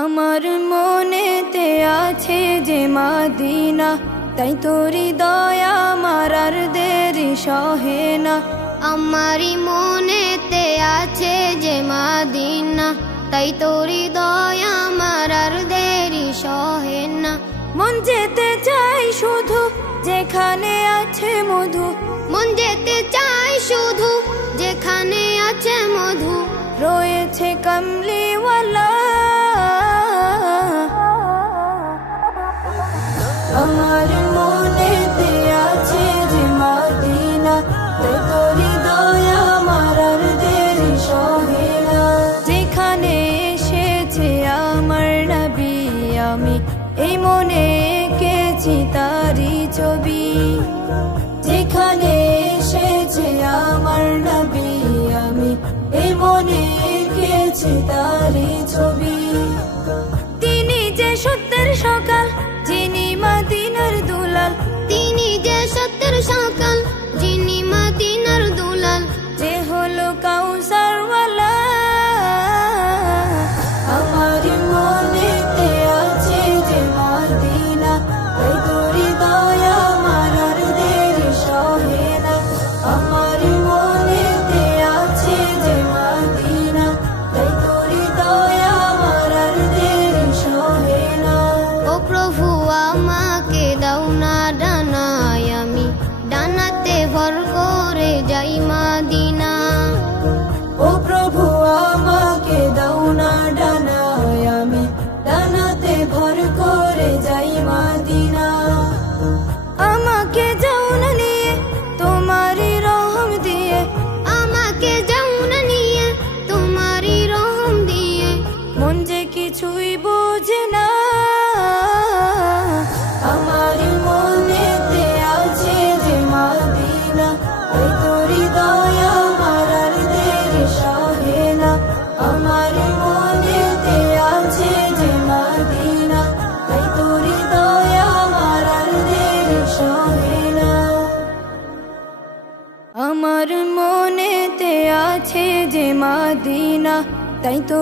আমার মনেতে আছে যে মাদিনা, তাই তোরি দয়া আমার আর দেরি সহে না। আমারি মনেতে আছে যে মাদিনা, তাই তোরি দয়া আমার আর দেরি সহে না। মন যেতে চাই শুধু যেখানে আছে মধু, মন যেতে চাই শুধু যেখানে আছে মধু, রয়েছে কামলিওয়ালা। আমার মনেতে আছে যে মাদিনা, তাই তোরি দয়া আমার আর দেরি সহে না। যেখানে এসেছে আমার নবী, আমি এই মনে এঁকেছি তারি ছবি। যেখানে এসেছে আমার নবী, আমি এই মনে এঁকেছি তারি ছবি। তিনি যে সত্যের সকাল, যিনি মদিনার দুলাল। তিনি যে সত্যের সকাল, যিনি মদিনার দুলাল। যে হলো কাউসারওয়ালা। আমার মনেতে আছে যে মাদিনা, তাই তোরি দয়া আমার আর দেরি সহে না। আমার মনেতে আছে যে মাদিনা, তাই তোরি দয়া আমার আর দেরি সহে না। ও প্রভু আমাকে দাও না ডানায়, আমি ডানাতে ভর করে যাই মাদিনা। ও প্রভু আমাকে দাও না ডানায়, আমি ডানাতে ভর করে যাই মাদিনা। আমাকে যাও না নিয়ে তোমারই রহম দিয়ে, আমাকে যাও না নিয়ে তোমারই রহম দিয়ে। মন যে কিছুই বোঝে না। আমার মনেতে আছে যে মাদিনা, তাই তোরি দয়া আমার আর দেরি সহে না। আমার মনেতে আছে যে মাদিনা, তাই তোরি দয়া আমার আর দেরি সহে না। আমার মনেতে আছে যে মাদিনা, তাই তো